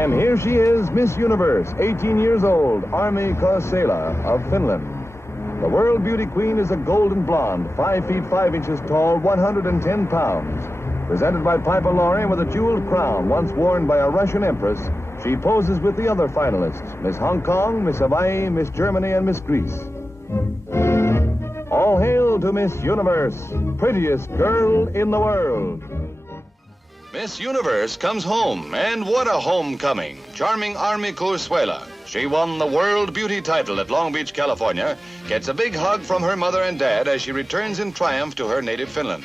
And here she is, Miss Universe, 18 years old, Armi Kausela of Finland. The world beauty queen is a golden blonde, 5 feet 5 inches tall, 110 pounds. Presented by Piper Laurie with a jeweled crown once worn by a Russian empress, she poses with the other finalists, Miss Hong Kong, Miss Hawaii, Miss Germany, and Miss Greece. All hail to Miss Universe, prettiest girl in the world. Miss Universe comes home, and what a homecoming. Charming Armi Kausela. She won the World Beauty title at Long Beach, California, gets a big hug from her mother and dad as she returns in triumph to her native Finland.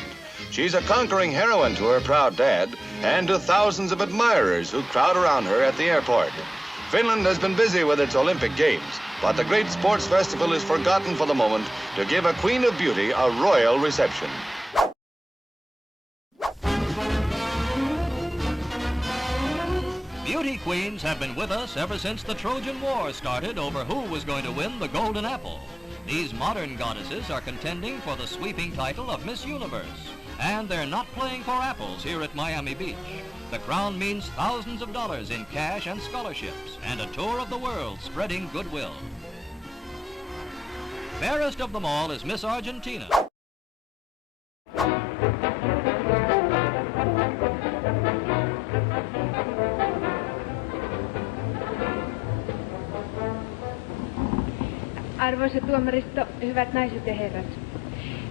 She's a conquering heroine to her proud dad and to thousands of admirers who crowd around her at the airport. Finland has been busy with its Olympic Games, but the great sports festival is forgotten for the moment to give a Queen of Beauty a royal reception. Beauty queens have been with us ever since the Trojan War started over who was going to win the Golden Apple. These modern goddesses are contending for the sweeping title of Miss Universe, and they're not playing for apples here at Miami Beach. The crown means thousands of dollars in cash and scholarships, and a tour of the world spreading goodwill. Fairest of them all is Miss Argentina. Arvoisa tuomaristo, hyvät naiset ja herrat.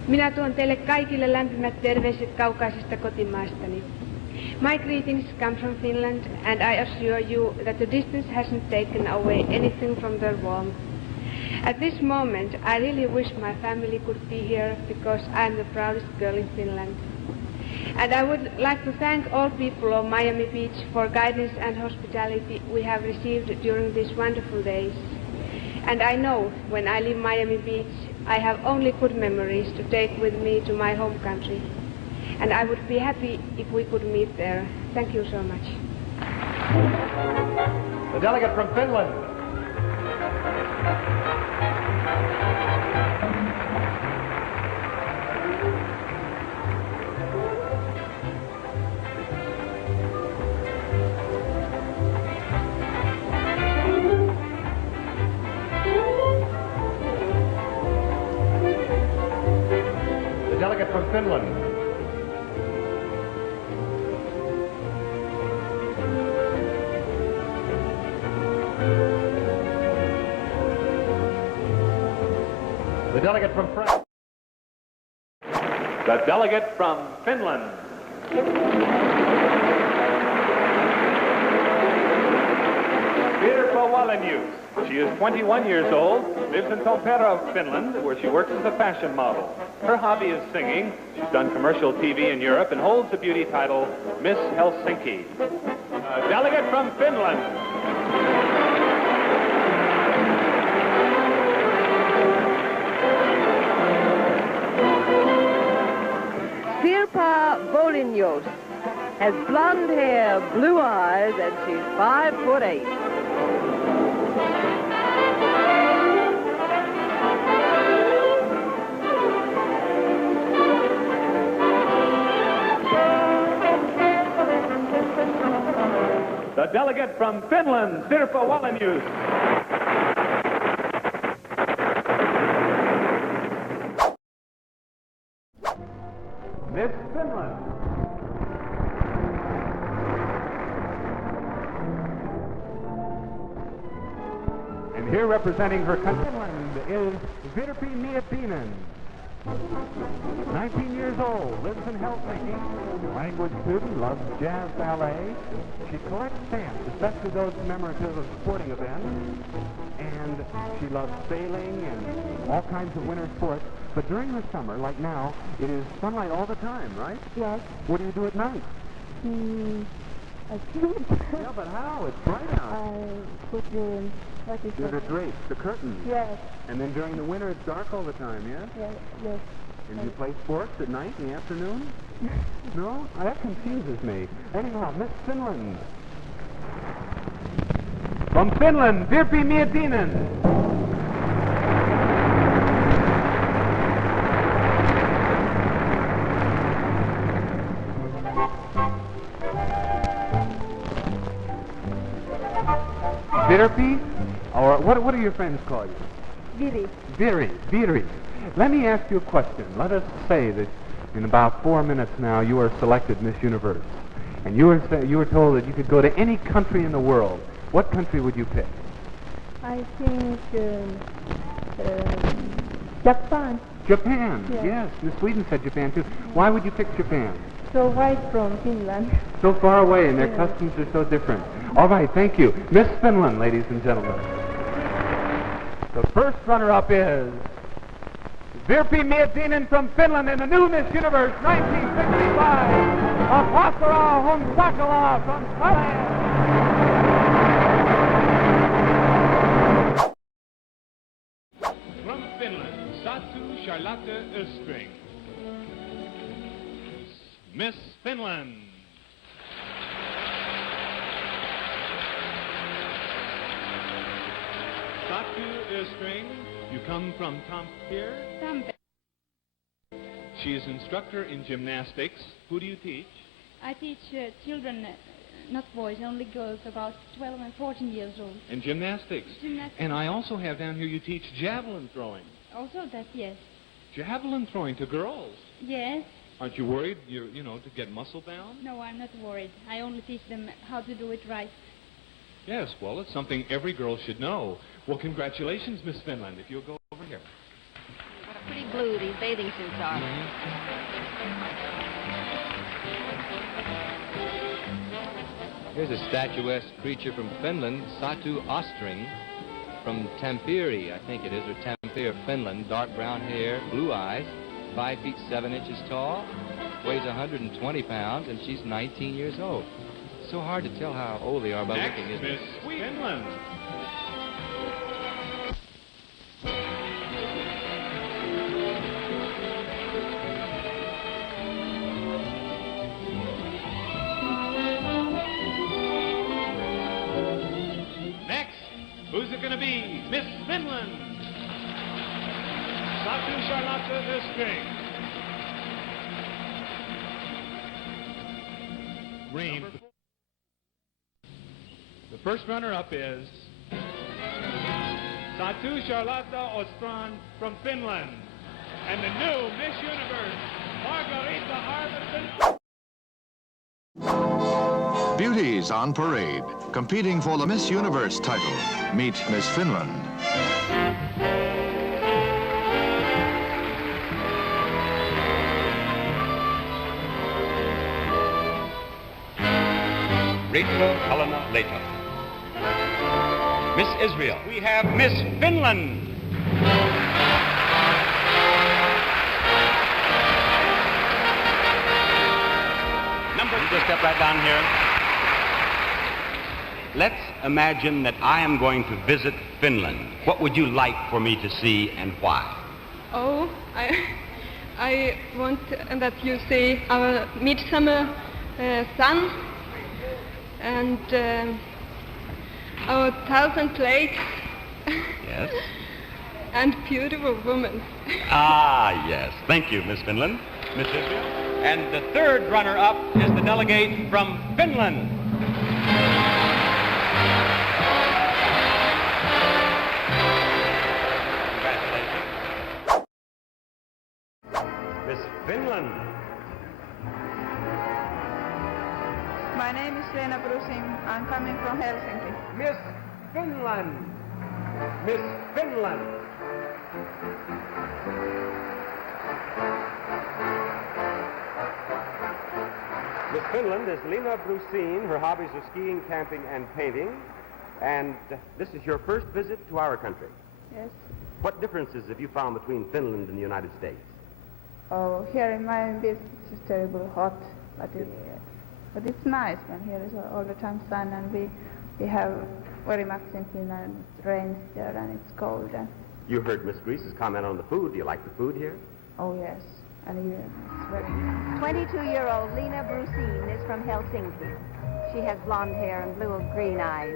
Minä tuon teille kaikille lämpimät terveiset kaukaisesta kotimaastani. My greetings come from Finland, and I assure you that the distance hasn't taken away anything from their warmth. At this moment, I really wish my family could be here, because I'm the proudest girl in Finland. And I would like to thank all people of Miami Beach for guidance and hospitality we have received during these wonderful days. And I know when I leave Miami Beach, I have only good memories to take with me to my home country. And I would be happy if we could meet there. Thank you so much. The delegate from Finland. The delegate from Finland. The delegate from France. The delegate from Finland. Virpa Walenius. She is 21 years old, lives in Tampere, Finland, where she works as a fashion model. Her hobby is singing. She's done commercial TV in Europe and holds the beauty title Miss Helsinki. A delegate from Finland. Virpa Walenius has blonde hair, blue eyes, and she's 5'8". The delegate from Finland, Virpa Walenius. Miss Finland. And here representing her country, Finland, is Virpi Miettinen. 19 years old, lives in Helsinki, language student, loves jazz ballet. She collects stamps, especially those commemorative of sporting events, and she loves sailing and all kinds of winter sports. But during the summer, like now, it is sunlight all the time, right? Yes. What do you do at night? I sleep. Yeah, but how? It's bright out. I put in, what is You're the it? drapes, the curtains. Yes. And then during the winter, it's dark all the time, yes? Yes. Yes. And you play sports at night, in the afternoon? No? That confuses me. Anyhow, Miss Finland. From Finland, Virpi Miettinen. Virpi? Or what do your friends call you? Viri. Viri. Let me ask you a question. Let us say that in about 4 minutes now you are selected Miss Universe. And you were told that you could go to any country in the world. What country would you pick? I think Japan. Japan. Yes. Yes. Miss Sweden said Japan too. Why would you pick Japan? So wide from Finland. So far away and their Yeah. customs are so different. All right, thank you. Miss Finland, ladies and gentlemen. The first runner-up is Virpi Miettinen from Finland in the new Miss Universe 1965. Apasara Honsakala from Thailand. From Finland, Satu Charlotte Östring. Miss Finland. Satu Östring, you come from Tampere. She is instructor in gymnastics. Who do you teach? I teach children, not boys, only girls, about 12 and 14 years old. In gymnastics. Gymnastics. And I also have down here you teach javelin throwing. Also that, yes. Javelin throwing to girls. Yes. Aren't you worried, to get muscle bound? No, I'm not worried. I only teach them how to do it right. Yes, well, it's something every girl should know. Well, congratulations, Miss Finland, if you'll go over here. What a pretty blue these bathing suits are. Here's a statuesque creature from Finland, Satu Ostring, from Tampere, I think it is, or Tampere, Finland. Dark brown hair, blue eyes, 5 feet 7 inches tall, weighs 120 pounds, and she's 19 years old. It's so hard to tell how old they are by Next, looking, isn't it? Miss Finland. Next, who's it going to be? Miss Finland. Satu Charlotte Östring. Green. The first runner-up is Satu Charlotte Östring from Finland. And the new Miss Universe, Margarita Arvidsson. Beauties on parade, competing for the Miss Universe title. Meet Miss Finland. Rachel Helena Layton. Miss Israel. We have Miss Finland. Number, just step right down here. Let's imagine that I am going to visit Finland. What would you like for me to see and why? Oh, I want that you see our midsummer sun and our 1,000 lakes. Yes. And beautiful women. Ah, yes. Thank you, Miss Finland. Miss Israel. And the third runner-up is the delegate from Finland. Congratulations. Miss Finland. My name is Lena Brusin. I'm coming from Helsinki. Miss Finland. Miss Finland. Miss Finland is Lena Brusin. Her hobbies are skiing, camping, and painting. And this is your first visit to our country. Yes. What differences have you found between Finland and the United States? Oh, here in my business it's terribly hot, but it's nice when here is all the time sun, and we have very much in Finland. It rains there and it's cold. And You heard Miss Grease's comment on the food. Do you like the food here? oh yes, and it's very nice. 22-year-old Lena Brusin is from Helsinki. She has blonde hair and blue-green eyes.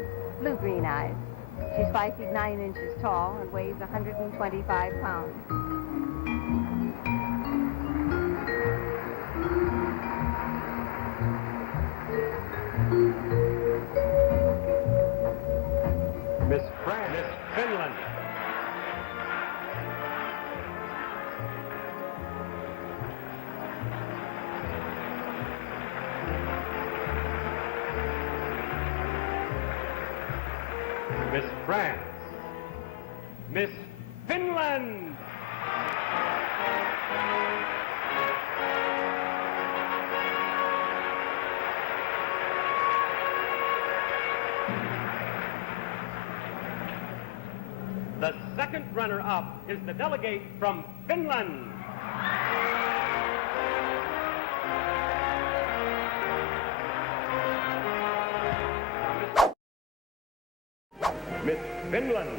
She's 5 feet 9 inches tall and weighs 125 pounds. Miss France, Miss Finland. The second runner-up is the delegate from Finland. Miss Finland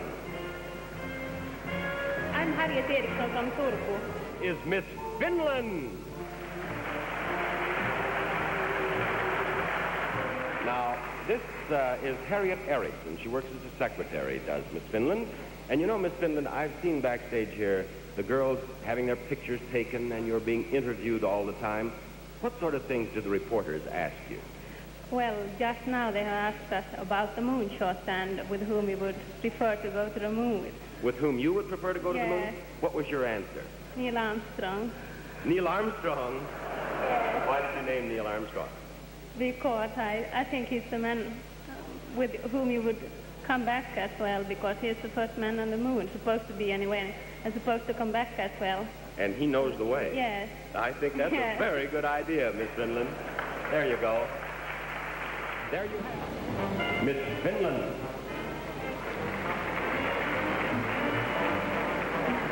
I'm Harriet Eriksson from Turku. is Miss Finland. Now, this is Harriet Eriksson. She works as a secretary, does Miss Finland. And you know, Miss Finland, I've seen backstage here the girls having their pictures taken and you're being interviewed all the time. What sort of things do the reporters ask you? Well, just now they have asked us about the moonshot and with whom we would prefer to go to the moon with. With whom you would prefer to go to the moon? Yes. What was your answer? Neil Armstrong. Neil Armstrong? Yes. Why did you name Neil Armstrong? Because I think he's the man with whom you would come back as well, because he's the first man on the moon, supposed to be anyway, and supposed to come back as well. And he knows the way. Yes. I think that's Yes. a very good idea, Miss Finland. There you go. There you have it. Miss Finland.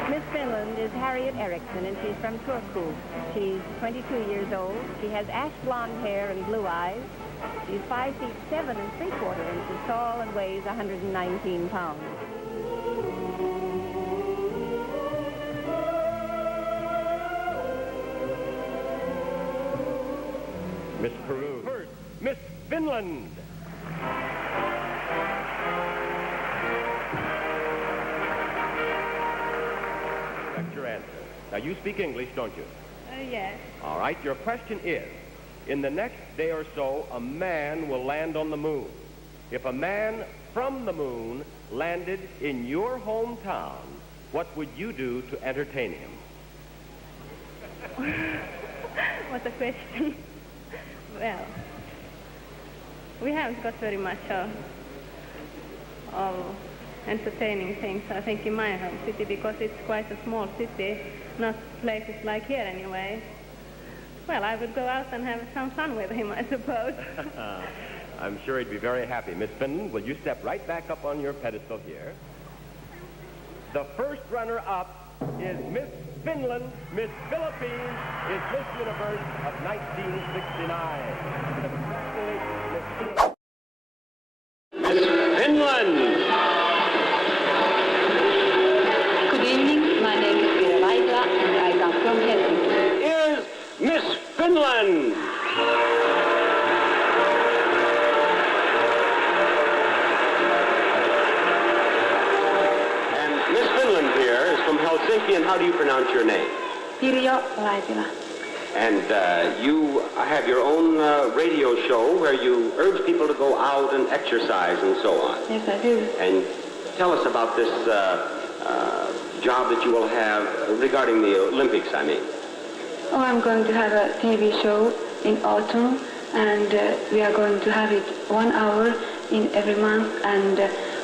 Miss Finland is Harriet Eriksson, and she's from Turku. She's 22 years old. She has ash blonde hair and blue eyes. She's 5 feet 7 3/4 inches tall and weighs 119 pounds. Miss Peru. First, Miss Finland. That's your answer. Now, you speak English, don't you? Yes. All right, your question is, in the next day or so, a man will land on the moon. If a man from the moon landed in your hometown, what would you do to entertain him? What a question. Well, we haven't got very much of entertaining things, I think, in my home city, because it's quite a small city, not places like here anyway. Well, I would go out and have some fun with him, I suppose. I'm sure he'd be very happy. Miss Finland, will you step right back up on your pedestal here? The first runner-up is Miss Finland. Miss Philippines is Miss Universe of 1969. Congratulations, Miss Finland. Good evening. My name is Vera Laitila, and I come from Helsinki. Is Miss Finland. And Miss Finland here is from Helsinki, and how do you pronounce your name? Pirjo Laitila. And you have your own radio show where you urge people to go out and exercise and so on. Yes, I do. And tell us about this job that you will have regarding the Olympics, I mean. Oh, I'm going to have a TV show in autumn, and we are going to have it 1 hour in every month, and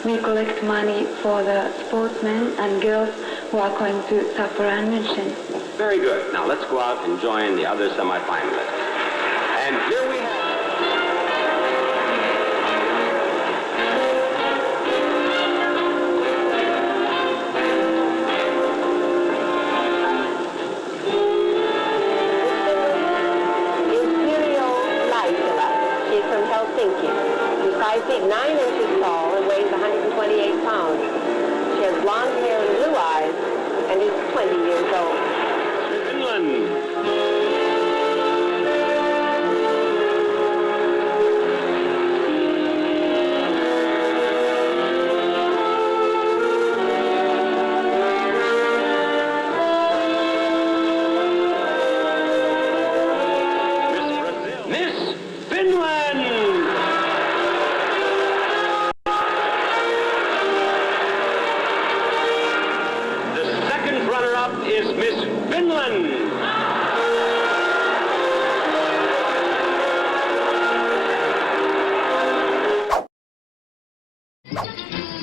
we collect money for the sportsmen and girls who are going to suffer and mention. Very good. Now let's go out and join the other semifinalists. And here we have... She's from Helsinki. She's 5 feet 9 inches tall and weighs 128 pounds. She has blonde hair and blue eyes and is 20 years old. Finland. Miss Finland! The second runner-up is Miss Finland.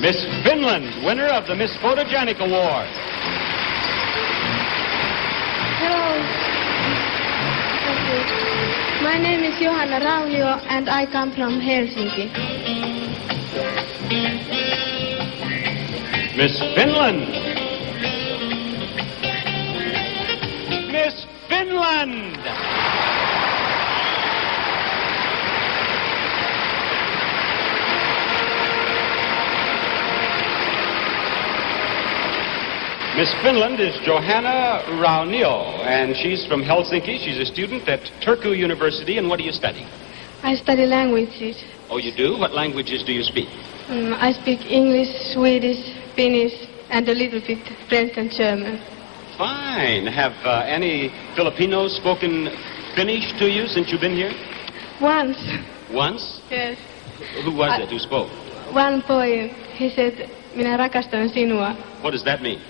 Miss Finland, winner of the Miss Photogenic Award. Hello. Thank you. My name is Johanna Raunio and I come from Helsinki. Miss Finland. Miss Finland. Miss Finland is Johanna Raunio, and she's from Helsinki. She's a student at Turku University, and what do you study? I study languages. Oh, you do? What languages do you speak? I speak English, Swedish, Finnish, and a little bit French and German. Fine. Have any Filipinos spoken Finnish to you since you've been here? Once. Once? Yes. Who was it who spoke? One boy, he said, "Minä rakastan sinua." What does that mean?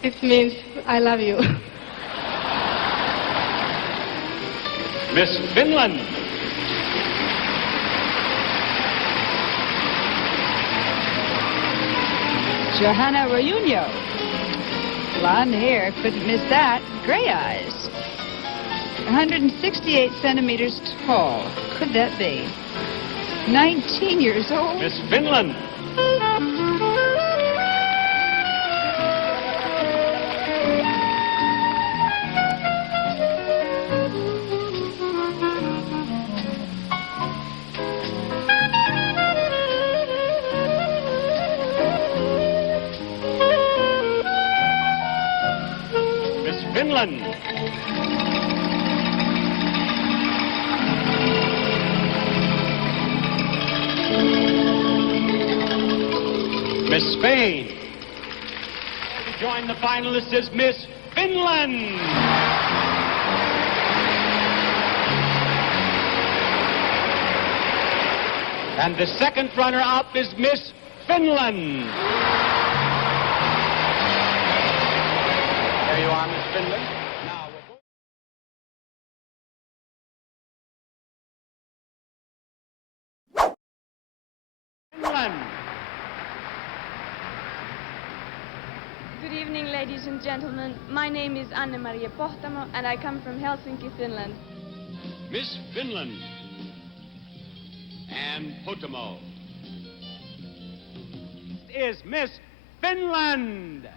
It means, I love you. Miss Finland. Johanna Raunio. Blonde hair, couldn't miss that. Gray eyes. 168 centimeters tall. Could that be? 19 years old. Miss Finland. Finland. Miss Spain. To join the finalists is Miss Finland. And the second runner-up is Miss Finland. There you are, Miss Finland. Now we'll go. Finland. Good evening, ladies and gentlemen. My name is Anne-Maria Pohtamo, and I come from Helsinki, Finland. Miss Finland. And Potamo. Is Miss Finland.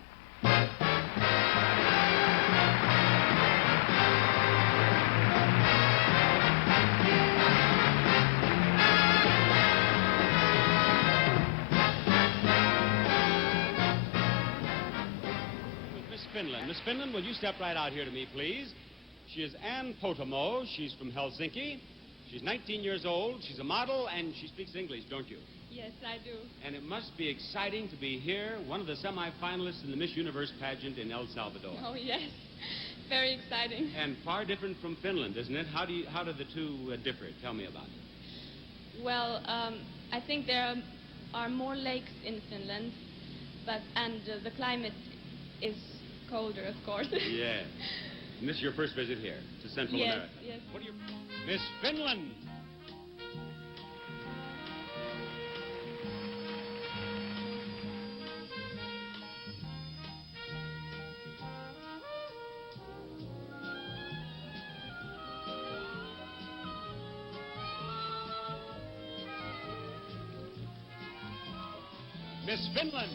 Finland. Miss Finland, will you step right out here to me, please? She is Anne Potamo. She's from Helsinki. She's 19 years old. She's a model, and she speaks English, don't you? Yes, I do. And it must be exciting to be here, one of the semi-finalists in the Miss Universe pageant in El Salvador. Oh, yes. Very exciting. And far different from Finland, isn't it? How do the two differ? Tell me about it. Well, I think there are more lakes in Finland, and the climate is colder, of course. Yes. And this is your first visit here to Central America. Yes. What do you... Miss Finland. Miss Finland.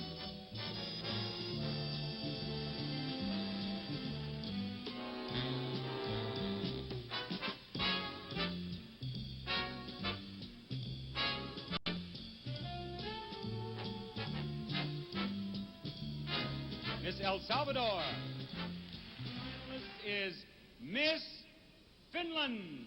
Miss El Salvador. This is Miss Finland.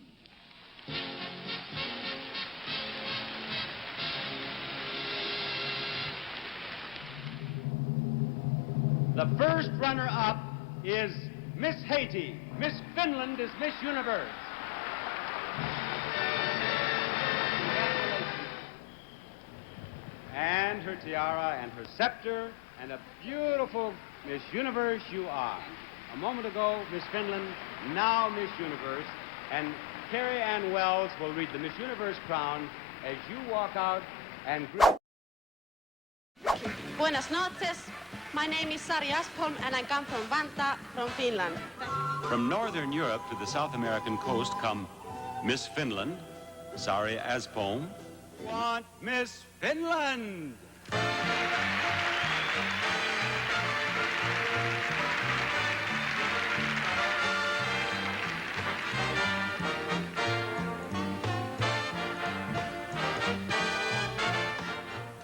The first runner-up is Miss Haiti. Miss Finland is Miss Universe. And her tiara and her scepter and a beautiful Miss Universe you are. A moment ago, Miss Finland, now Miss Universe. And Carrie Ann Wells will read the Miss Universe crown as you walk out and greet. Buenas noches. My name is Sari Aspholm and I come from Vantaa, from Finland. From Northern Europe to the South American coast come Miss Finland, Sari Aspholm. Want Miss Finland!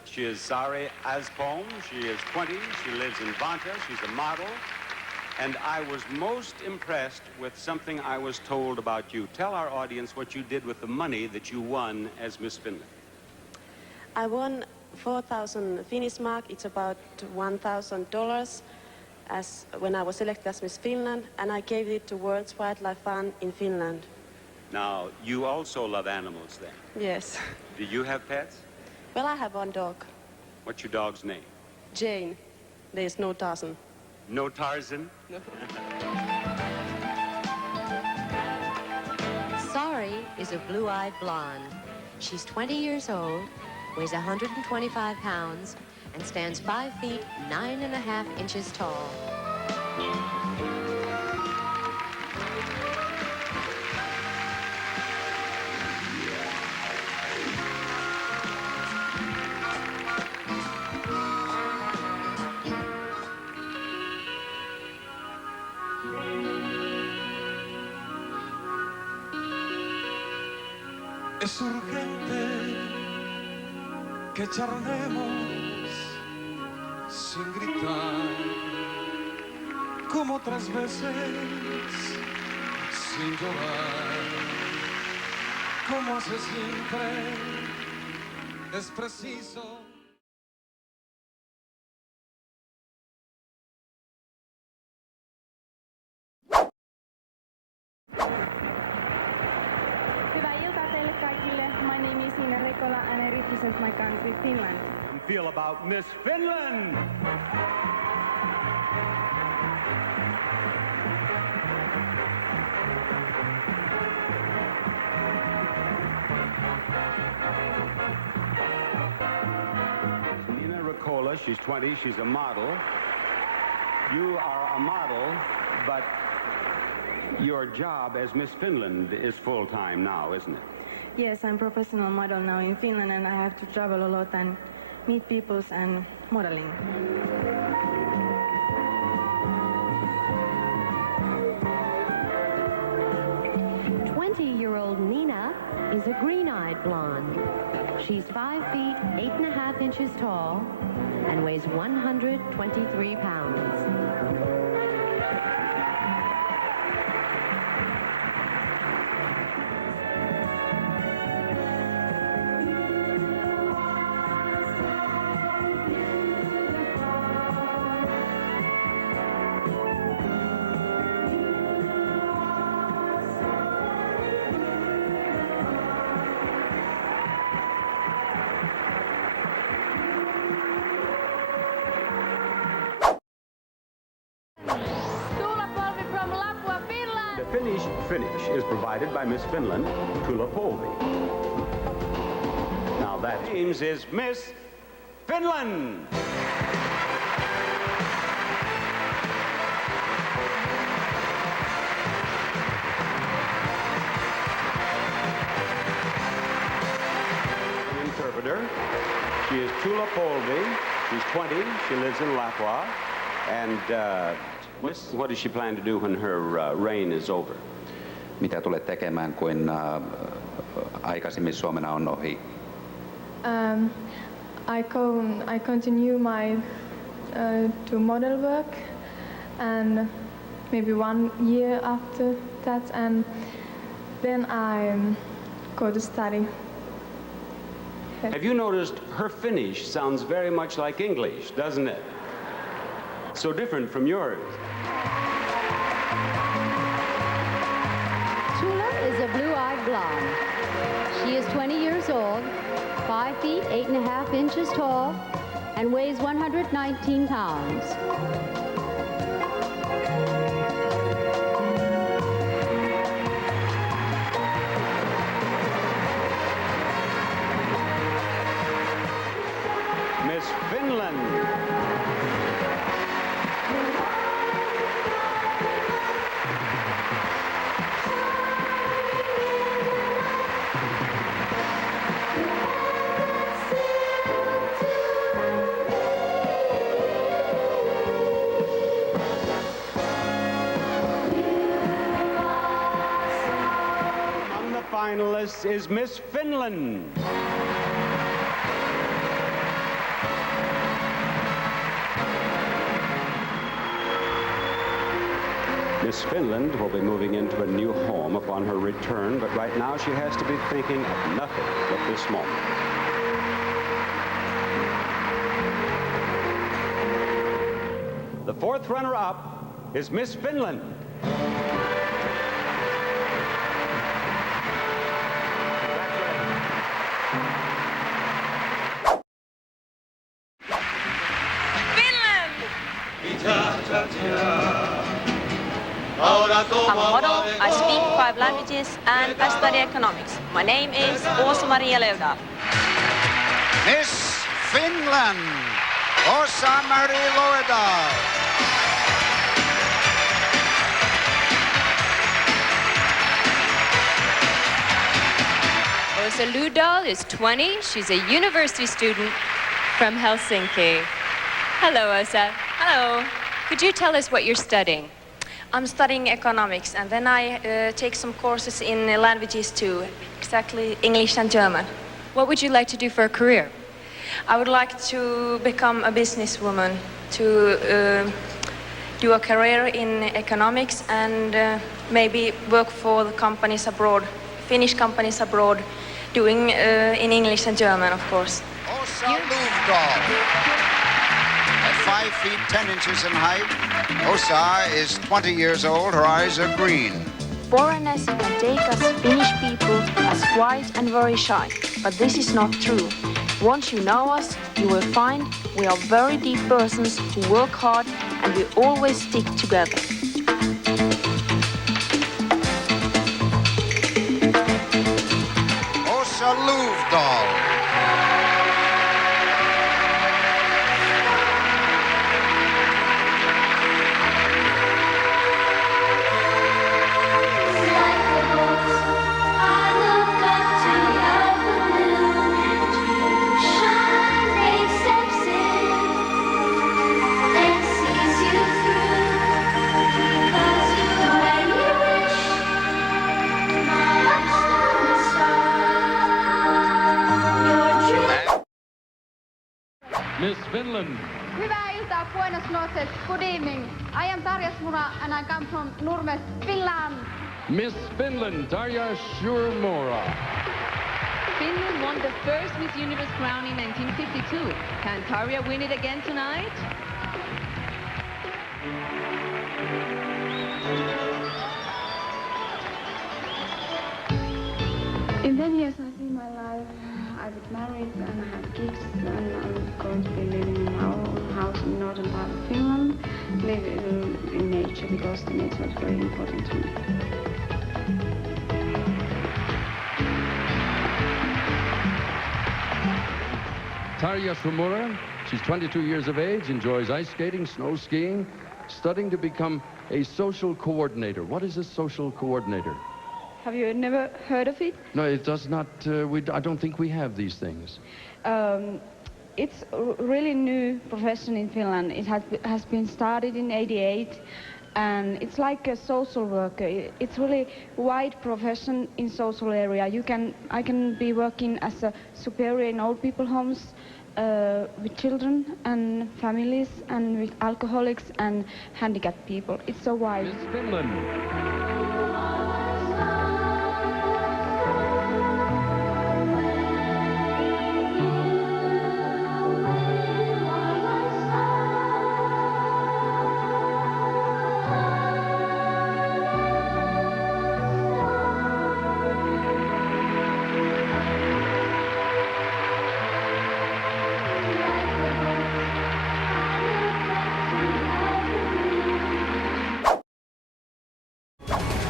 She is Sari Aspholm. She is 20. She lives in Vantaa. She's a model. And I was most impressed with something I was told about you. Tell our audience what you did with the money that you won as Miss Finland. I won 4,000 Finnish mark. It's about $1,000 as when I was selected as Miss Finland, and I gave it to World's Wildlife Fund in Finland. Now, you also love animals then? Yes. Do you have pets? Well, I have one dog. What's your dog's name? Jane. There's no Tarzan. No Tarzan? No. Sari is a blue-eyed blonde. She's 20 years old, weighs 125 pounds, and stands 5 feet 9.5 inches tall. Es urgente que charlemos sin gritar, como otras veces, sin llorar, como hace siempre, es preciso. And I represent my country, Finland. You feel about Miss Finland? Nina Ricola, she's 20, she's a model. You are a model, but your job as Miss Finland is full-time now, isn't it? Yes, I'm professional model now in Finland, and I have to travel a lot and meet people and modeling. Year-old Nina is a green-eyed blonde. She's 5 feet 8.5 inches tall and weighs 123 pounds. The Finnish finish is provided by Miss Finland, Tuula Polvi. Now that means is Miss Finland! An interpreter. She is Tuula Polvi. She's 20. She lives in Lapua. And what does she plan to do when her reign is over? Mitä tulet tekemään, kun aikaisemmin Suomena on ohi? I continue my to model work, and maybe 1 year after that, and then I go to study. Have you noticed her Finnish sounds very much like English, doesn't it? So different from yours. Tuula is a blue-eyed blonde. She is 20 years old, 5 feet 8.5 inches tall, and weighs 119 pounds. Miss Finland. finalists is Miss Finland. Miss Finland will be moving into a new home upon her return, but right now she has to be thinking of nothing but this moment. The fourth runner-up is Miss Finland. I'm a model, I speak 5 languages, and I study economics. My name is Åsa-Maria Löfdahl. Miss Finland, Åsa-Maria Löfdahl. Åsa Löfdahl is 20. She's a university student from Helsinki. Hello, Åsa. Hello. Could you tell us what you're studying? I'm studying economics, and then I take some courses in languages too, exactly English and German. What would you like to do for a career? I would like to become a businesswoman, to do a career in economics and maybe work for the companies abroad, Finnish companies abroad, doing in English and German, of course. Åsa Löfdahl. At 5 feet 10 inches in height, Åsa is 20 years old. Her eyes are green. Foreigners can take us Finnish people as quiet and very shy, but this is not true. Once you know us, you will find we are very deep persons who work hard and we always stick together. Åsa Löfdahl. Miss Finland. Hyvää iltaa, Buenos noches. Good evening. I am Tarja Smura and I come from Nurmes, Finland. Miss Finland, Tarja Shurmura. Finland won the first Miss Universe crown in 1952. Can Tarja win it again tonight? In 10 years I see my life. I get married and I have kids and I'm going to be living in our own house in northern part of Finland, live in nature because the nature is very important to me. Tarja Shurmura, she's 22 years of age, enjoys ice skating, snow skiing, studying to become a social coordinator. What is a social coordinator? Have you never heard of it? No, it does not. I don't think we have these things. It's a really new profession in Finland. It has been started in '88, and it's like a social worker. It's really wide profession in social area. I can be working as a superior in old people homes, with children and families, and with alcoholics and handicapped people. It's so wide. Miss Finland.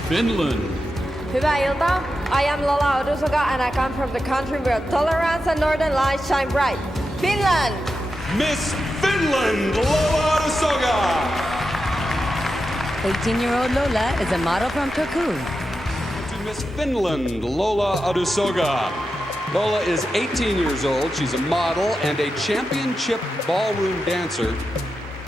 Finland. Hyvää iltaa. I am Lola Odusoga and I come from the country where tolerance and northern lights shine bright. Finland! Miss Finland, Lola Odusoga! 18-year-old Lola is a model from Turku. To Miss Finland, Lola Odusoga. Lola is 18 years old. She's a model and a championship ballroom dancer.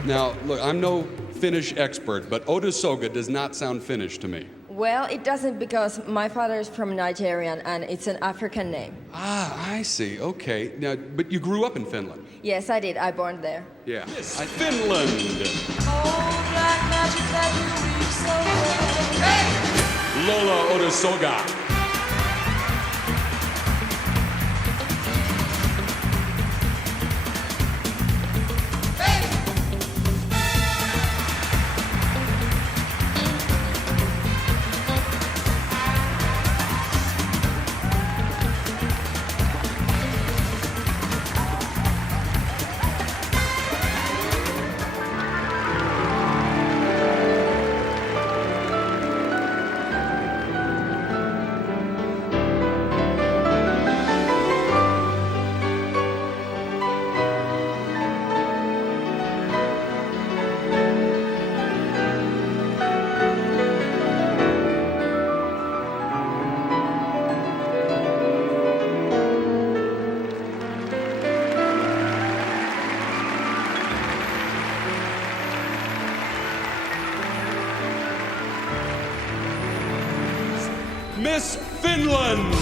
Now, look, I'm no Finnish expert, but Odusoga does not sound Finnish to me. Well, it doesn't because my father is from Nigeria and it's an African name. Ah, I see. Okay. Now, but you grew up in Finland. Yes, I did. I born there. Yeah. Finland. Lola Odusoga. Miss Finland.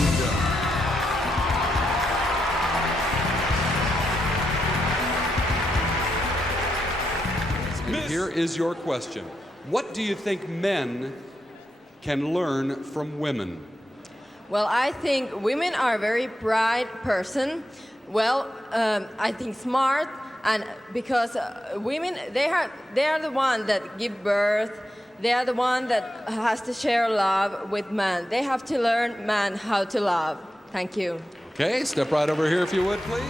Here is your question. What do you think men can learn from women? Well, I think women are a very bright person. Well, I think smart, and because women, they are the one that give birth. They are the one that has to share love with man. They have to learn man how to love. Thank you. Okay, step right over here if you would, please.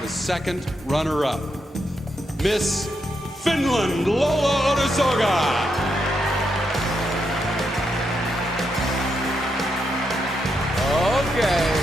The second runner-up, Miss Finland, Lola Odusoga. Okay.